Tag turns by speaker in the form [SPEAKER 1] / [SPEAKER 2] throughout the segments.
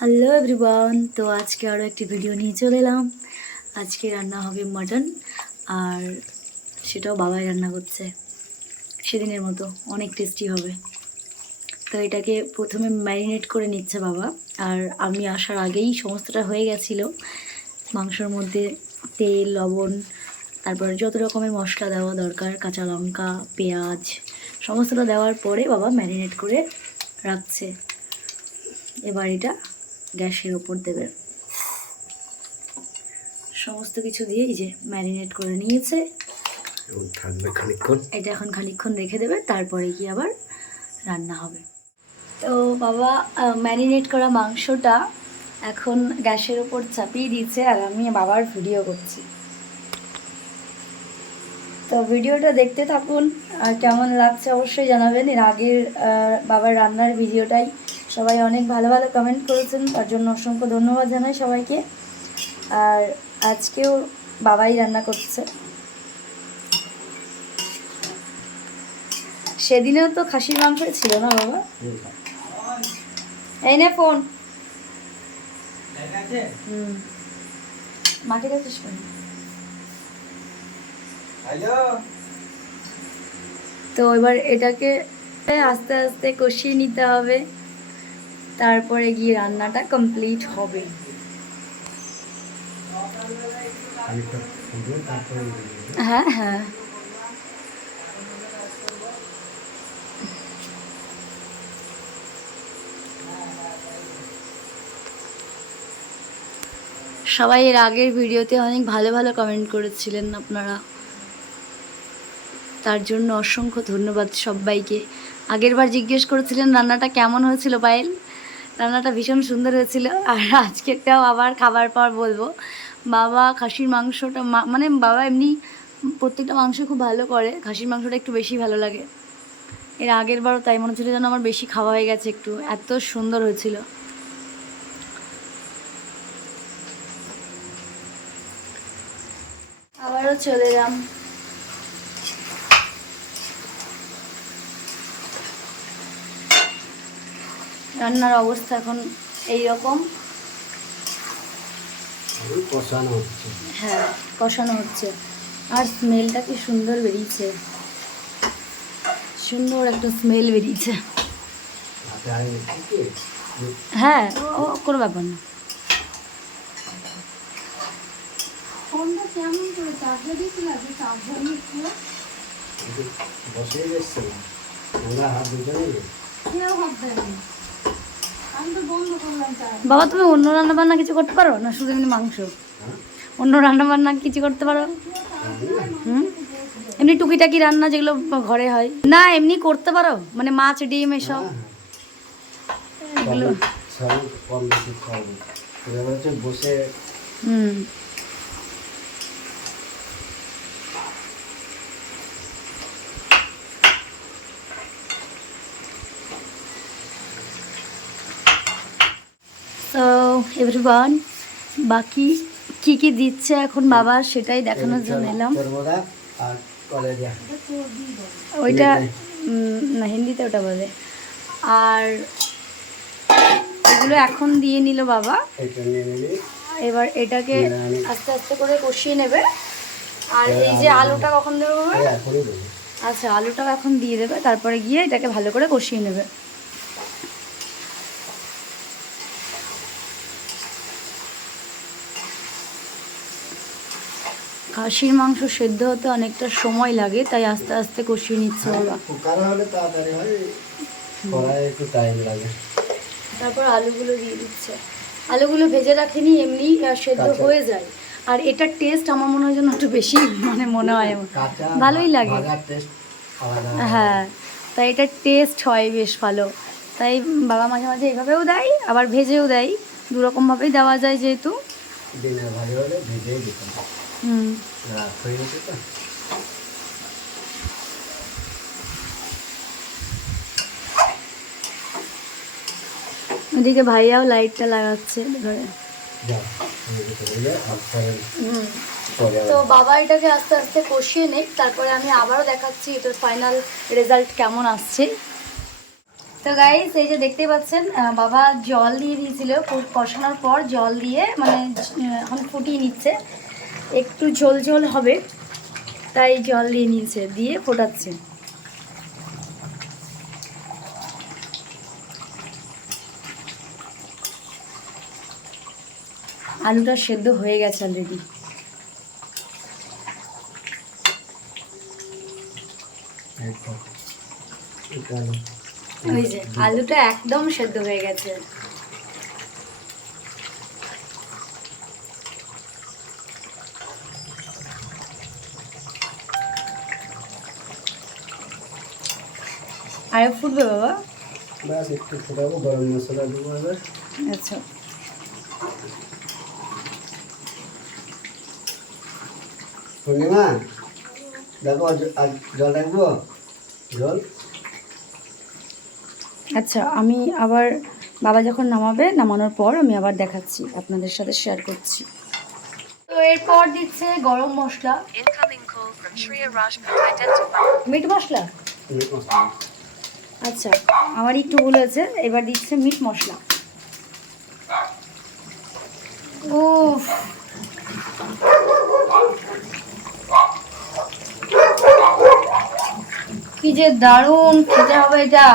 [SPEAKER 1] Hello everyone তো আজকে আরও একটি ভিডিও নিয়ে চলে এলাম। আজকে রান্না হবে মাটন আর সেটাও বাবাই রান্না করছে। সেদিনের মতো, অনেক টেস্টি হবে। তো এটাকে প্রথমে ম্যারিনেট করে নিচ্ছে বাবা। আর আমি আসার আগেই সমস্তটা হয়ে গেছিল। মাংসর মধ্যে তেল, লবণ, তারপর যত রকমের মশলা দেওয়া দরকার, কাঁচা লঙ্কা, পেঁয়াজ, সমস্তটা দেওয়ার পরে বাবা ম্যারিনেট করে রাখছে। এবার এটা গ্যাসের ওপর দেবে। সমস্ত কিছু দিয়ে এই যে ম্যারিনেট করে নিয়েছে।
[SPEAKER 2] থাকবে খানিকক্ষণ।
[SPEAKER 1] এটা এখন খানিকক্ষণ রেখে দেবে তারপরে কি আবার রান্না হবে। তো বাবা ম্যারিনেট করা মাংসটা এখন গ্যাসের ওপর চাপিয়ে দিয়েছে আর আমি বাবার ভিডিও করছি। তো ভিডিওটা দেখতে থাকুন আর কেমন লাগছে অবশ্যই জানাবেন। এর আগের আহ, বাবার রান্নার ভিডিওটাই সবাই অনেক ভালো ভালো কমেন্ট করেছেন তার জন্য অসংখ্য ধন্যবাদ জানাই সবাইকে। আর আজকেও বাবাই রান্না করছে। সেদিনেও তো খাসির মাংস ছিল না বাবা? এই না ফোন হুম। মাকে তো এবার এটাকে আস্তে আস্তে কষিয়ে নিতে হবে। তারপরে গিয়ে রান্নাটা কমপ্লিট হবে। হ্যাঁ হ্যাঁ। সবাই এর আগের ভিডিওতে অনেক ভালো ভালো কমেন্ট করেছিলেন আপনারা। তার জন্য অসংখ্য ধন্যবাদ সবাইকে। আগের বার জিজ্ঞেস করেছিলেন রান্নাটা কেমন হয়েছিল পায়েল? রান্নাটা ভীষণ সুন্দর হয়েছিল। আর আজকেরটাও আবার খাবার পর বলব। বাবা খাসির মাংসটা মানে বাবা এমনি প্রত্যেকটা মাংস খুব ভালো করে, খাসির মাংসটা একটু বেশি ভালো লাগে। এর আগের বারও তাই মনে হচ্ছিল যেন আমার বেশি খাওয়া হয়ে গেছে একটু, এত সুন্দর হয়েছিল। আবারও চলে এলাম। রান্নার অবস্থা এখন এই রকম
[SPEAKER 2] কষানো হচ্ছে।
[SPEAKER 1] হ্যাঁ কষানো হচ্ছে। আর স্মেলটা কি সুন্দর বেরিয়েছে। সুন্দর একটা স্মেল বেরিয়েছে। হ্যাঁ ও কোনো ব্যাপার না।
[SPEAKER 2] বসে গেছে। আমরা হাত দুজনেই
[SPEAKER 1] বাবা তুমি অন্য রান্না বান্না কিছু করতে পারো? না শুধু এমনি মাংস? অন্য রান্না বান্না কিছু করতে পারো? হুম? এমনি টুকিটাকি রান্না যেগুলো ঘরে হয়। না এমনি করতে পারো? মানে মাছ ডিম এসব? এগুলো
[SPEAKER 2] বসে
[SPEAKER 1] হুম তো এভরিওয়ান বাকি কি কি দিচ্ছে এখন বাবা সেটাই দেখানোর জন্য এলাম। ওইটা না হিন্দিতে ওটা বলে। আর এগুলো এখন দিয়ে নিল বাবা। এবার এটাকে আস্তে আস্তে করে কষিয়ে নেবে। আর এই যে আলুটা কখন দেবো আচ্ছা আলুটা এখন দিয়ে দেবে। তারপরে গিয়ে এটাকে ভালো করে কষিয়ে নেবে। খাসির মাংস সেদ্ধ হতে অনেকটা সময় লাগে তাই আস্তে আস্তে কষিয়ে নিচ্ছে বাবা
[SPEAKER 2] কুকারে হলে তাড়াতাড়ি হয় কড়াই একটু টাইম লাগে।
[SPEAKER 1] তারপর আলুগুলো দিয়ে দিচ্ছে। আলুগুলো ভেজে রাখেনি এমনি সেদ্ধ হয়ে যায়। আর এটার টেস্ট আমার মনে হয় যেন একটু বেশি মানে মনে হয় আমার। ভালোই লাগে। হ্যাঁ। তাই এটার টেস্ট হয় বেশ ভালো। তাই বাবা মাঝে মাঝে এভাবেও দেয় আবার ভেজেও দেয়। দুরকমভাবেই দেওয়া যায় যেহেতু।
[SPEAKER 2] তো
[SPEAKER 1] এদিকে ভাইয়াও লাইটটা লাগাচ্ছে ঘরে।
[SPEAKER 2] তো
[SPEAKER 1] বাবা এটাকে আস্তে আস্তে কষিয়ে নেই তারপরে আমি আবারও দেখাচ্ছি এটার ফাইনাল রেজাল্ট কেমন আসছে। তো গাইস এই যে দেখতে পাচ্ছেন বাবা জল দিয়ে দিয়েছিল, কষানোর পর জল দিয়ে মানে এখন ফুটিয়ে নিচ্ছে। একটু ঝোল ঝোল হবে তাই জল দিয়ে নিয়েছে দিয়ে ফোটাচ্ছে। আলুটা সেদ্ধ হয়ে গেছে অলরেডি আলুটা একদম সেদ্ধ হয়ে গেছে। আরে ফুটবে বাবা?
[SPEAKER 2] ব্যাস একটু ফোটাবো গরম মশলা দেবো এবার।
[SPEAKER 1] আচ্ছা।
[SPEAKER 2] পূর্ণিমা দেখো জল রাখব? জল?
[SPEAKER 1] আচ্ছা আমি আবার বাবা যখন নামাবে নামানোর পর আমি আবার দেখাচ্ছি আপনাদের সাথে শেয়ার করছি। তো এরপর দিচ্ছে গরম মশলা. মিট মশলা?
[SPEAKER 2] মিট মশলা।
[SPEAKER 1] আচ্ছা আমার একটু ভুল হয়েছে, এবার দিচ্ছে মিট মশলা। ও কি যে দারুণ খেতে হবে এটা।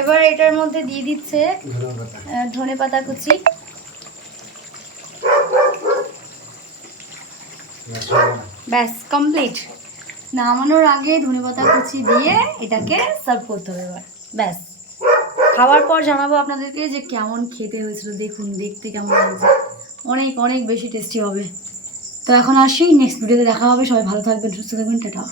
[SPEAKER 1] এবার এটার মধ্যে দিয়ে দিচ্ছে ধনে পাতা কুচি। ব্যাস কমপ্লিট। নামানোর আগে ধনে পাতা কুচি দিয়ে এটাকে সার্ভ করতে হবে এবার। ব্যাস। খাওয়ার পর জানাব আপনাদেরকে যে কেমন খেতে হয়েছিল। দেখুন দেখতে কেমন লাগছে। অনেক অনেক বেশি টেস্টি হবে। তো এখন আসি নেক্সট ভিডিওতে দেখা হবে। সবাই ভালো থাকবেন সুস্থ থাকবেন টাটা।